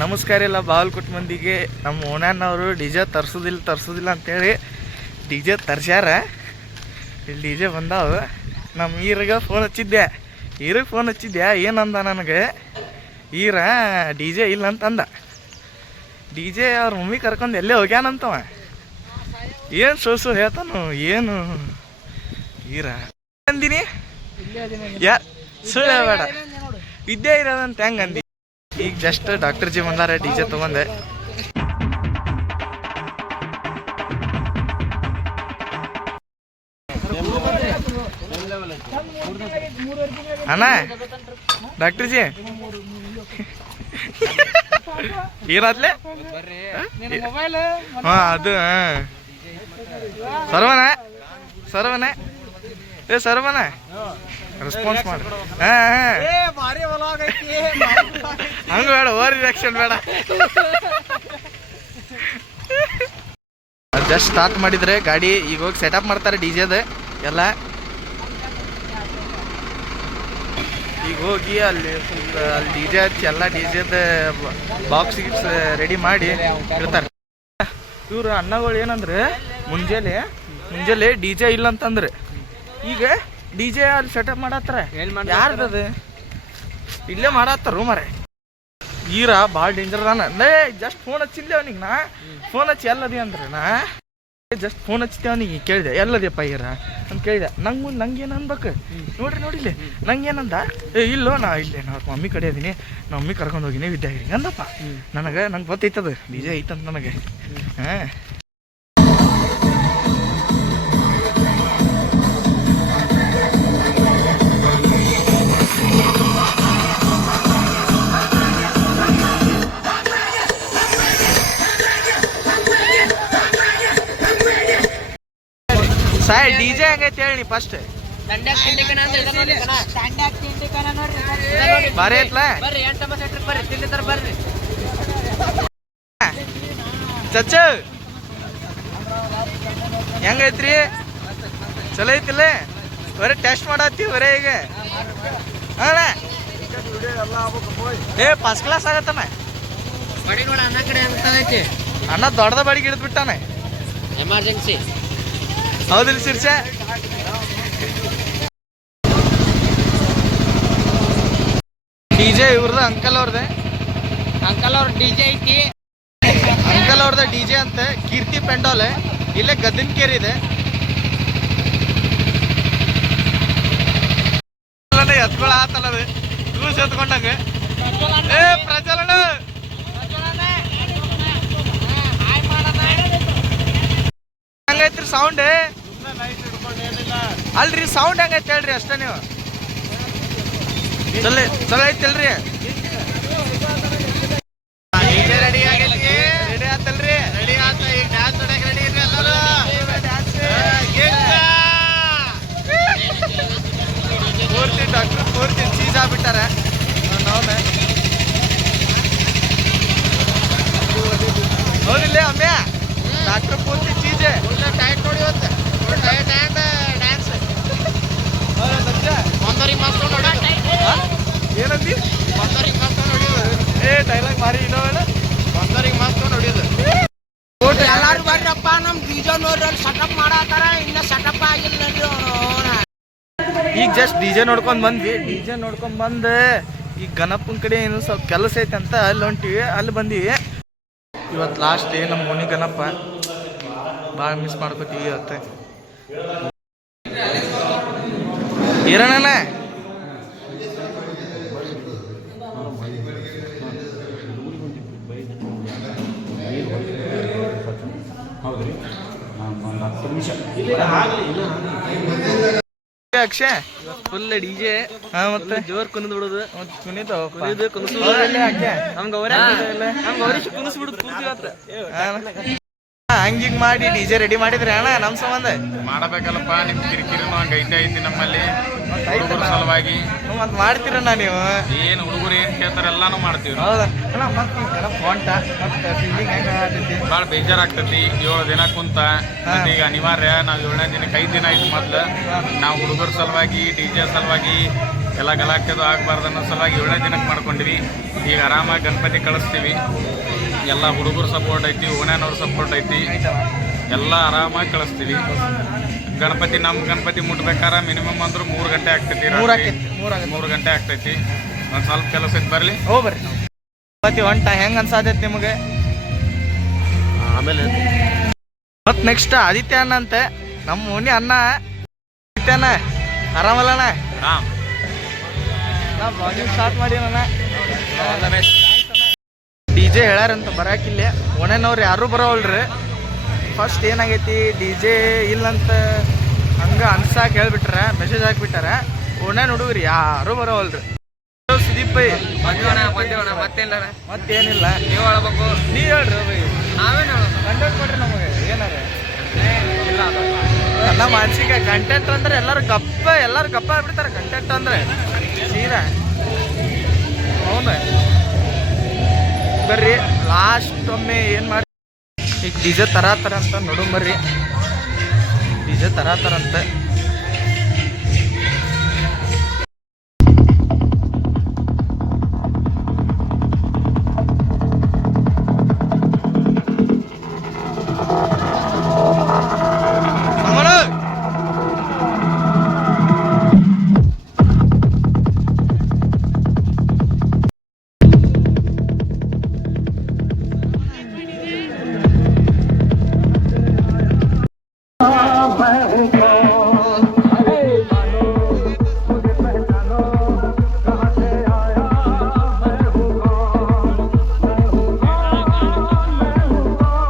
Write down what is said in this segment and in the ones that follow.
ನಮಸ್ಕಾರ ಎಲ್ಲ ಬಾಗಲಕೋಟೆ ಮಂದಿಗೆ. ನಮ್ಮ ಓನಣ್ಣವರು ಡಿಜೆ ತರಿಸೋದಿಲ್ಲ ಅಂತೇಳಿ ಡಿಜೆ ತರ್ಸ್ಯಾರ. ಇಲ್ಲಿ ಡಿಜೆ ಬಂದಾವು. ನಮ್ಮ ಈರಿಗೆ ಫೋನ್ ಹಚ್ಚಿದ್ದೆ. ಏನಂದ ನನಗೆ, ಈರ ಡಿಜೆ ಇಲ್ಲ ಅಂತಂದ. ಡಿಜೆ ಅವ್ರ ಮಮ್ಮಿ ಕರ್ಕೊಂಡು ಎಲ್ಲೇ ಹೋಗ್ಯಾನಂತವ. ಏನು ಸೋಸು ಹೇಳ್ತಾನು ಏನು ಈರ ಅಂದಿನಿ. ಸುಳ್ಳು ಬೇಡ, ವಿದ್ಯೆ ಇರೋದಂತ ಹೆಂಗೆ ಅಂದಿ. ಈಗ ಜಸ್ಟ್ ಡಾಕ್ಟರ್ ಜಿ ಬಂದಾರ, ಡಿಜೆ ತೊಗೊಂಡೆ. ಅಣ್ಣ ಡಾಕ್ಟರ್ ಜಿ ಏನಾದ್ಲೆ? ಹಾ ಅದು ಸರ್ವನ ರೆಸ್ಪಾನ್ಸ್ ಮಾಡಿ. ಹಂಗ ಬೇಡ, ಓವರ್ ರಿಯಾಕ್ಷನ್ ಬೇಡ. ಜಸ್ಟ್ ಸ್ಟಾರ್ಟ್ ಮಾಡಿದ್ರೆ ಗಾಡಿ. ಈಗ ಹೋಗಿ ಸೆಟಪ್ ಮಾಡ್ತಾರೆ ಡಿಜೆದ ಎಲ್ಲ. ಈಗ ಹೋಗಿ ಅಲ್ಲಿ ಡಿಜೆ ಹಚ್ಚಿ ಎಲ್ಲ ಡಿಜೆದ ಬಾಕ್ಸ್ ಗಿಕ್ಸ್ ರೆಡಿ ಮಾಡಿ ಇರ್ತಾರೆ. ಇವ್ರು ಅಣ್ಣಗಳು ಏನಂದ್ರೆ ಮುಂಜಾನೆ ಡಿಜೆ ಇಲ್ಲ ಅಂತಂದ್ರೆ ಈಗ ಡಿಜೆ ಅಲ್ಲಿ ಸೆಟಪ್ ಮಾಡತ್ತಾರ. ಯಾರ್ದದು ಇಲ್ಲೇ ಮಾಡತ್ತಾರ ಮರೆ. ಈರ ಭಾಳ ಡೇಂಜರ್ ಅದಾನ. ಜಸ್ಟ್ ಫೋನ್ ಹಚ್ಚಿಲ್ಲ ಅವನಿಗೆ. ನಾ ಫೋನ್ ಹಚ್ಚಿ ಎಲ್ಲದಿ ಅಂದ್ರೆ ಜಸ್ಟ್ ಫೋನ್ ಹಚ್ಚಿದ್ದೆ ಅವನಿಗೆ. ಕೇಳಿದೆ ಎಲ್ಲದಿಯಪ್ಪ ಈರ ಅಂತ ಕೇಳಿದೆ. ನಂಗೇನು ಅನ್ಬೇಕು ನೋಡಿಲಿ. ನಂಗೇನಂದ, ಇಲ್ಲೋ ನಾ ಇಲ್ಲೇ ನಾ ಮಮ್ಮಿ ಕಡೆ ಅದೀನಿ, ನಾ ಮಮ್ಮಿ ಕರ್ಕೊಂಡು ಹೋಗಿನಿ ವಿದ್ಯಾಗಿರಿ ಅಂದಪ್ಪ. ನಂಗೆ ಗೊತ್ತೈತದ ಡಿಜೆ ಐತಂತ ನನಗೆ. ಹಾಂ ಸಾಯ್ ಡಿಜೆ ಹೆಂಗೈತೆ ಹೇಳಿ ಫಸ್ಟ್. ಬಾರಿ ಐತ್ಲ ಚಚ್ಚ ಹೆಂಗೈತ್ರಿ? ಚಲೋ ಐತಿಲ್ಲ? ಬರೀ ಟೆಸ್ಟ್ ಮಾಡತ್ತಿ ಬರೇ ಈಗ. ಫಸ್ಟ್ ಕ್ಲಾಸ್ ಆಗತ್ತಮ್ಮ. ಅಣ್ಣ ದೊಡ್ಡದ ಬಾಡಿಗೆ ಹಿಡಿದು ಬಿಟ್ಟಾನೆ. ಎಮರ್ಜೆನ್ಸಿ ಹೌದಿಲ್ಲ ಶಿರ್ಷ? ಡಿಜೆ ಇವ್ರದ ಅಂಕಲ್ ಅವ್ರದ್ದೆ. ಅಂಕಲ್ ಅವ್ರ ಡಿಜೆ ಐತಿ. ಅಂಕಲ್ ಅವ್ರದ ಡಿಜೆ ಅಂತ ಕೀರ್ತಿ ಪೆಂಡಾಲ್ ಇಲ್ಲೇ ಗದ್ದನಕೇರಿ ಇದೆ. ಎತ್ಕೊಳ ಆತಲ್ಲದು ಕೂಸ್ ಎತ್ಕೊಂಡಂಗ. ಪ್ರಜ್ವಲನ ಹೆಂಗೈತ್ರಿ ಸೌಂಡ್? ಅಲ್ರಿ ಸೌಂಡ್ ಹೆಂಗೈತೆ ಹೇಳ್ರಿ ಅಷ್ಟೇ ನೀವು. ಚಲೋ ಐತಿಲ್ರಿ? ರೆಡಿ ಆಗೈತಿ? ರೆಡಿ ಆತಲ್ರಿ? ರೆಡಿ ಆತ. ಈಗ ಡ್ಯಾನ್ಸ್ ನೋಡಕ್ ರೆಡಿ ಇರ್ರಿ ಎಲ್ಲರೂ. ಪೂರ್ತಿ ಚೀಸ್ ಆಗ್ಬಿಟ್ಟಾರ. ಹೌದಿಲ್ಲ ಅಮ್ಮ್ಯ? ಡಾಕ್ಟರ್ ಪೂರ್ತಿ ಚೀಜೆ ಟೈಟ್ ನೋಡಿ ಇವತ್ತು. ಟೈಟ್ ಆ್ಯಂಡ್ ಡ್ಯಾನ್ಸ್ ಏನಂದಿ? ಬಂದವ್ರಿಗೆ ಮಸ್ತ್ ನೋಡಿಯೋದು. ಡೈಲಾಗ್ ಮಾರಿ ಇನ್ನೋ ಬೇಡ. ಬಂದವ್ರಿಗೆ ಮಸ್ತ್ ನೋಡಿಯೋದು. ಎಲ್ಲಾರು ಬರ್ರಪ್ಪ ನಮ್ಮ ಡಿಜೆ ನೋಡ್ರಿ ಸೆಟಪ್ ಮಾಡತ್ತಾರ. ಇನ್ನ ಸೆಟಪ್ ಆಗಿಲ್ಲ. ಈಗ ಜಸ್ಟ್ ಡಿಜೆ ನೋಡ್ಕೊಂಡ್ ಬಂದ್ವಿ. ಡಿಜೆ ನೋಡ್ಕೊಂಡ್ ಬಂದು ಈಗ ಗಣಪನ ಕಡೆ ಏನು ಸ್ವಲ್ಪ ಕೆಲಸ ಐತೆ ಅಂತ ಅಲ್ಲಿ ಹೊಂಟಿವಿ. ಅಲ್ಲಿ ಬಂದಿವಿ. ಇವತ್ತು ಲಾಸ್ಟ್ ಡೇ ನಮ್ಮ ಮನೆ ಗಣಪ. ಭಾಳ ಮಿಸ್ ಮಾಡ್ಕೋತೀವಿ ಇವತ್ತು. ಇರೋಣ ಅಕ್ಷಯ್ ಫುಲ್ ಡಿಜೆ. ಮತ್ತೆ ಜೋರ್ ಕುಣಿದ್ ಬಿಡುದು. ಹಂಗಿಂಗ್ ಮಾಡಿ ಡಿಜೆ ರೆಡಿ ಮಾಡಿದ್ರಿ ಅಣ್ಣ ನಮ್ಮ ಸಂಬಂಧ? ಮಾಡಬೇಕಲ್ಲಪ್ಪ, ನಿಮ್ ಕಿರಿಕಿರಿನೂ ಹಂಗ ಐತಿ ನಮ್ಮಲ್ಲಿ ಹುಡುಗರ ಸಲುವಾಗಿ. ಮತ್ ಮಾಡ್ತೀರಣ್ಣ ನೀವು? ಏನ್ ಹುಡುಗರು ಏನ್ ಕೇಳ್ತಾರ ಎಲ್ಲಾನು ಮಾಡ್ತೀವಿ. ಹೌದಾ ಭಾಳ ಬೇಜಾರಾಗ್ತತಿ 7 ದಿನ ಕುಂತ. ಈಗ ಅನಿವಾರ್ಯ. ನಾವ್ 7ನೇ ದಿನಕ್ಕೆ 5 ದಿನ ಆಯ್ತು ಮೊದ್ಲು. ನಾವು ಹುಡುಗರ ಸಲುವಾಗಿ ಡಿಜೆ ಸಲುವಾಗಿ ಎಲ್ಲ ಗಲಾಟೆದು ಆಗಬಾರ್ದು ಅನ್ನೋ ಸಲುವಾಗಿ 7ನೇ ದಿನಕ್ಕೆ ಮಾಡ್ಕೊಂಡಿವಿ. ಈಗ ಆರಾಮಾಗಿ ಗಣಪತಿ ಕಳಿಸ್ತೀವಿ. ಎಲ್ಲ ಹುಡುಗರು ಸಪೋರ್ಟ್ ಐತಿ, ಓಣ್ಯಾನವ್ರ ಸಪೋರ್ಟ್ ಐತಿ, ಎಲ್ಲ ಆರಾಮಾಗಿ ಕಳಿಸ್ತೀವಿ. ಗಣಪತಿ ನಮ್ಮ ಗಣಪತಿ ಮುಟ್ಬೇಕಾರೆ ಮಿನಿಮಮ್ ಅಂದ್ರೆ 3 ಗಂಟೆ ಆಗ್ತೈತಿ. 3 ಗಂಟೆ ಆಗ್ತೈತಿ. ಒಂದು ಸ್ವಲ್ಪ ಕೆಲಸ ಐತಿ, ಬರಲಿ ಬರ್ರಿ. ಗಣಪತಿ ಹೊಂಟ ಹೆಂಗೆ ಅನ್ಸಾತೈತಿ ನಿಮಗೆ? ಆಮೇಲೆ ಮತ್ತು ನೆಕ್ಸ್ಟ್ ಆದಿತ್ಯ ಅಣ್ಣ ಅಂತೆ, ನಮ್ಮ ಓಣಿ ಅಣ್ಣ ಆದಿತ್ಯ ಅಣ್ಣ ಆರಾಮಲ್ಲಣ್ಣ? ರಾಮ್ ಸ್ಟಾರ್ಟ್ ಮಾಡಿ ಅಣ್ಣ. ಡಿ ಜೆ ಹೇಳ್ಯಾರಂತ ಬರಾಕಿಲ್ಲ, ಓಣ್ಯಾನವ್ರು ಯಾರೂ ಬರೋವಲ್ರಿ. ಫಸ್ಟ್ ಏನಾಗೈತಿ, ಡಿ ಜೆ ಇಲ್ಲಂತ ಹಂಗೆ ಅನ್ಸಾಕ್ ಹೇಳ್ಬಿಟ್ರೆ, ಮೆಸೇಜ್ ಹಾಕ್ಬಿಟ್ಟಾರ. ಓಣ್ಯಾನ ಹುಡುಗ್ರಿ ಯಾರೂ ಬರೋವಲ್ರಿ. ಸುದೀಪ್ ಬೈ ಮತ್ತೇನಿಲ್ಲ, ನೀವು ಹೇಳ್ಬೇಕು. ನೀವ್ ಹೇಳ್ರಿ ಬೈ, ನಾವೇನು ಕಂಟೆಂಟ್ ಕೊಡ್ರಿ ನಮಗೆ ಏನಾರ. ನಮ್ಮ ಮಾನಸಿಕ ಕಂಟೆಂಟ್ ಅಂದ್ರೆ ಎಲ್ಲರೂ ಗಪ್ಪ ಆಗ್ಬಿಡ್ತಾರೆ. ಕಂಟೆಂಟ್ ಅಂದ್ರೆ ಸೀದಾ ಹೌದ. ಬರ್ರಿ ಲಾಸ್ಟ್ ಒಮ್ಮೆ ಏನು ಮಾಡಿ, ಈಗ ಡಿಜೆ ತರಾತರ ಅಂತ ನೋಡುಂಬರ್ರಿ. ಡಿಜೆ ತರಾತರ ಅಂತ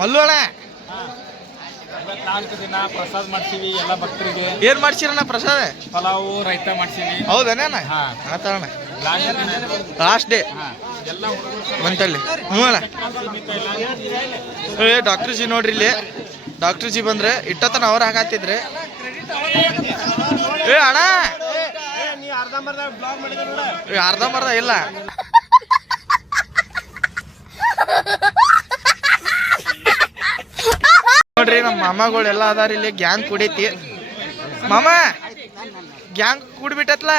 ಮಲ್ಲೋಣ 4 ದಿನ ಪ್ರಸಾದ ಮಾಡ್ತೀವಿ ಎಲ್ಲ ಭಕ್ತರಿಗೆ. ಏನ್ ಮಾಡ್ಸಿರಣ್ಣ ಪ್ರಸಾದ? ಪಲಾವು ರೈತ ಮಾಡ್ತೀವಿ. ಹೌದಣ್ಣ? ಆತಣ್ಣ ಲಾಸ್ಟ್ ಡೇ ಬಂತಲ್ಲಿ. ಹ್ಞೂ ಅಣ್ಣ. ಡಾಕ್ಟರ್ ಜಿ ನೋಡ್ರಿ, ಇಲ್ಲಿ ಡಾಕ್ಟರ್ ಜಿ ಬಂದ್ರೆ ಇಟ್ಟತನ ಅವ್ರು ಹಾಕಾತಿದ್ರೆ. ಅಣ್ಣ ಅರ್ಧಂಬರ್ಧ ಇಲ್ಲ. ನೋಡ್ರಿ ನಮ್ಮ ಮಾಮಗಳು ಎಲ್ಲ ಅದಾರ ಇಲ್ಲಿ. ಗ್ಯಾಂಗ್ ಕುಡೈತಿ ಮಾಮ, ಗ್ಯಾಂಗ್ ಕೂಡ್ಬಿಟ್ಟತ್ಲ,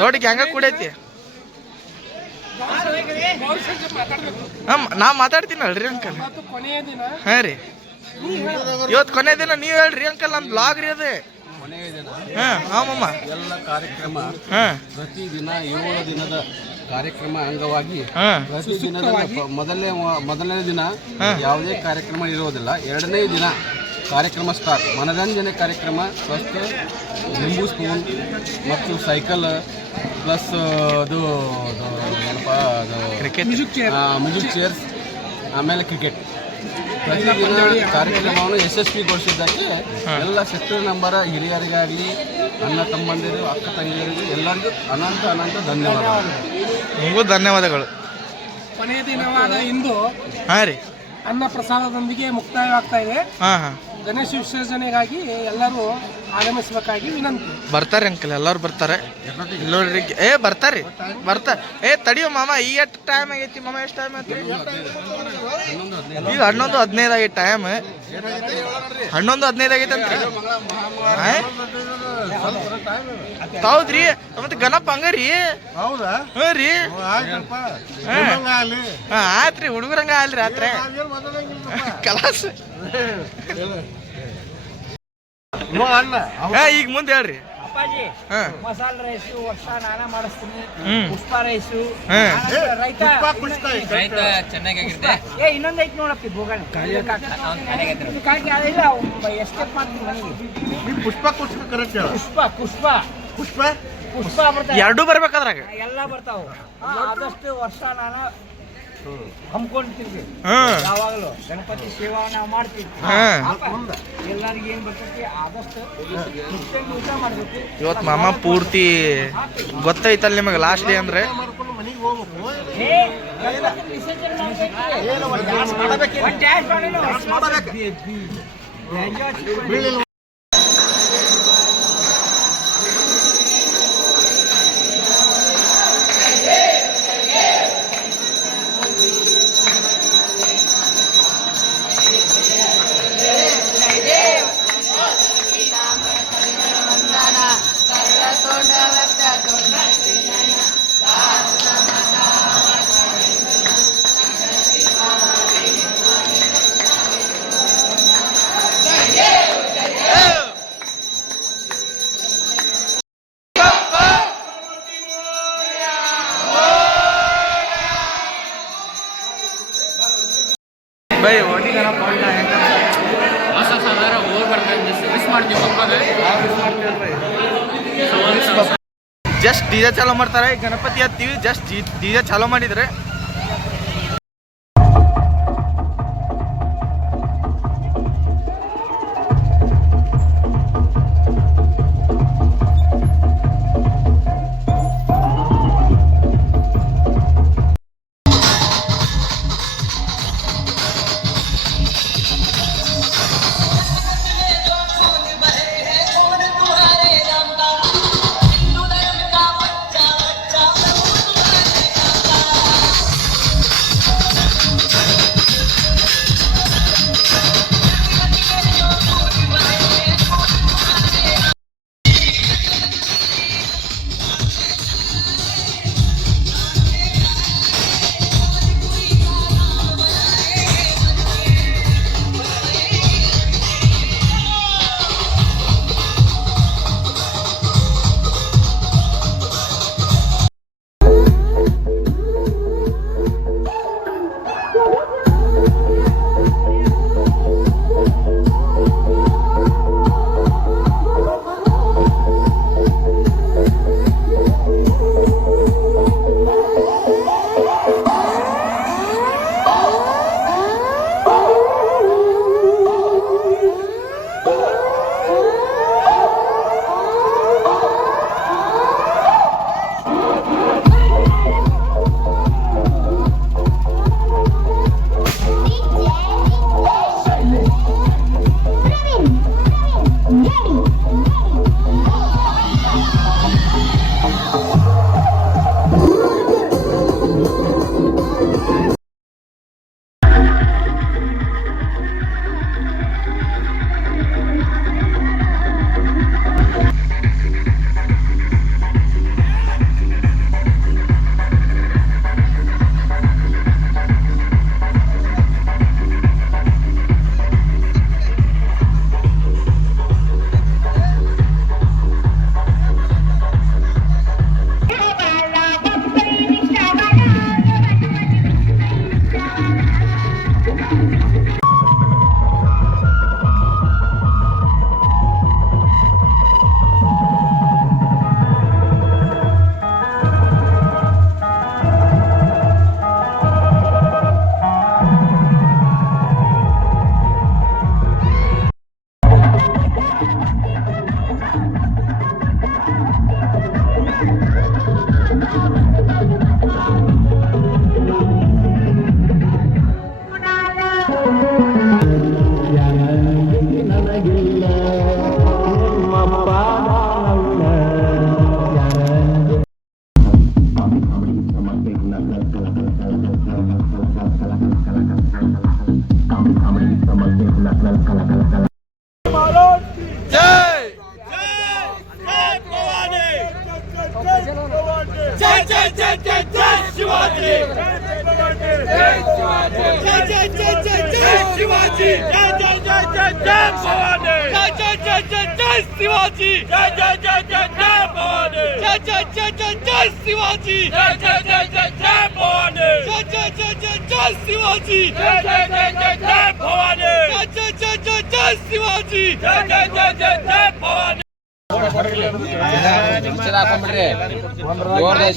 ದೊಡ್ಡ ಗ್ಯಾಂಗ ಕೂಡೈತಿ. ನಾ ಮಾತಾಡ್ತೀನಿ ಅಲ್ರಿ ಅಂಕಲ್. ಹಾ ರೀ, ಇವತ್ತು ಕೊನೆ ದಿನ ನೀವ್ ಹೇಳ್ರಿ ಅಂಕಲ್, ನಮ್ ಬ್ಲಾಗ್ ರೀ ಅದು. ಮಮ್ಮ ಎಲ್ಲ ಕಾರ್ಯಕ್ರಮ ಪ್ರತಿದಿನ 7 ದಿನದ ಕಾರ್ಯಕ್ರಮ ಅಂಗವಾಗಿ ಪ್ರತಿದಿನದ ಮೊದಲನೇ ದಿನ ಯಾವುದೇ ಕಾರ್ಯಕ್ರಮ ಇರುವುದಿಲ್ಲ. 2ನೇ ದಿನ ಕಾರ್ಯಕ್ರಮ ಸ್ಟಾರ್ಟ್, ಮನರಂಜನೆ ಕಾರ್ಯಕ್ರಮ. ಫಸ್ಟ್ ಲಿಂಬು ಸ್ಪೂನ್ ಮತ್ತು ಸೈಕಲ್ ಪ್ಲಸ್ ಅದು ಏನಪ್ಪ ಅದು ಮ್ಯೂಸಿಕ್ ಚೇರ್ಸ್, ಆಮೇಲೆ ಕ್ರಿಕೆಟ್. ಪ್ರತಿದಿನ ಕಾರ್ಯಕ್ರಮವನ್ನು ಯಶಸ್ವಿಗೊಳಿಸಿದ್ದಕ್ಕೆ ಎಲ್ಲ ಸೆಕ್ಟರ್ ನಂಬರ ಹಿರಿಯರಿಗಾಗಲಿ, ಅಣ್ಣ ತಮ್ಮಂದಿರು, ಅಕ್ಕ ತಂಗಿಯರಿಗೆ ಎಲ್ಲರಿಗೂ ಅನಂತ ಧನ್ಯವಾದಗಳು. ನಿಮಗೂ ಧನ್ಯವಾದಗಳು. ಕೊನೆಯ ದಿನವಾದ ಇಂದು ರೀ ಅನ್ನ ಪ್ರಸಾದದೊಂದಿಗೆ ಮುಕ್ತಾಯವಾಗ್ತಾ ಇದೆ. ಗಣೇಶ ವಿಸರ್ಜನೆಗಾಗಿ ಎಲ್ಲರೂ ಆಗಮಿಸಬೇಕಾಗಿ ವಿನಂತಿ. ಬರ್ತಾರೆ ಅಂಕಲ್, ಎಲ್ಲರೂ ಬರ್ತಾರೆ. ನೋಡ್ರಿ ಬರ್ತಾರೆ. ತಡಿಯೋ ಮಾಮ, ಈ ಎಷ್ಟು ಟೈಮ್ ಆಗೈತಿ ಮಾಮ? ಎಷ್ಟು ಟೈಮ್ ಐತಿ ಈಗ? 11:15 ಆಗೈತಿ ಟೈಮ್. 11:15 ಆಗೈತಂತ್ರಿ. ಹೌದ್ರಿ, ಮತ್ತೆ ಗಣಪ ಹಂಗರಿ? ಹೌದಾ? ಹ್ಞೂ ರೀ, ಆತ್ರಿ, ಹುಡುಗರಂಗ ಅಲ್ರಿ ರಾತ್ರಿ ಕಲಾಸ್. ಈಗ ಮುಂದೆ ಹೇಳ್ರಿ. ಮಸಾಲ ರೈಸು ವರ್ಷ ನಾನೇ ಮಾಡಿಸ್ತೀನಿ. ಪುಷ್ಪ ರೈಸು ಚೆನ್ನಾಗಿರುತ್ತೆ. ಇನ್ನೊಂದೈತಿ ನೋಡಪ್ಪಿ ಬೋಗಣಿ ಎಸ್ಕೇಪ್ ಮಾಡ್ತೀನಿ ಮನೆಗೆ. ಪುಷ್ಪ ಬರ್ತಾವ, ಎರಡೂ ಬರ್ಬೇಕಾದ್ರಾಗ ಎಲ್ಲ ಬರ್ತಾವ. ಆದಷ್ಟು ವರ್ಷ ನಾನು ಹಮ್ಕೊಂಡ್ತಿರ್ತೀವಿ. ಯಾವಾಗಲೂ ಗಣಪತಿ ಸೇವಾ ನಾವು ಮಾಡ್ತೀವಿ. ಎಲ್ಲರಿಗೂ ಏನ್ ಬರ್ತೈತಿ ಆದಷ್ಟು ಊಟ ಮಾಡ್ಬೇಕು. ಇವತ್ತು ಮಾಮ ಪೂರ್ತಿ ಗೊತ್ತೈತಲ್ಲ ನಿಮಗೆ, ಲಾಸ್ಟ್ ಡೇ ಅಂದ್ರೆ ಸರ್ವತೋಂಡ ಜಸ್ಟ್ ಡಿ ಜೆ ಚಾಲೂ ಮಾಡ್ತಾರೆ. ಗಣಪತಿ ಹತ್ತೀವಿ, ಜಸ್ಟ್ ಡಿ ಜೆ ಚಾಲೂ ಮಾಡಿದರೆ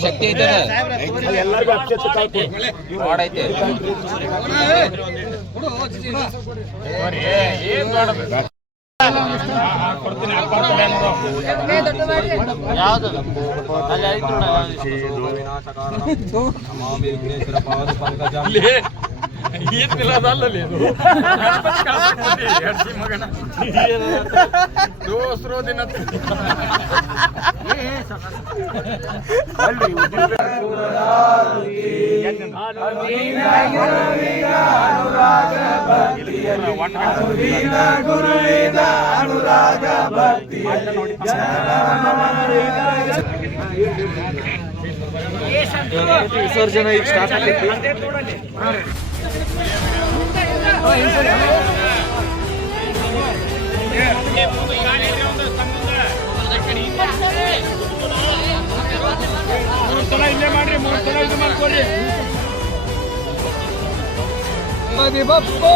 ಶಕ್ತಿ ಐತೆ ದೋಸ್ರೋ ದಿನ ವಿಸರ್ಜನೆ ಈಗ ಸ್ಟಾರ್ಟ್ ಆಗೈತಿ. ಇಲ್ಲೇ ಮಾಡ್ರಿ, 3 ಸಲ ಇದು ಮಾಡ್ಕೊಳ್ಳಿ. ಬಪ್ಪು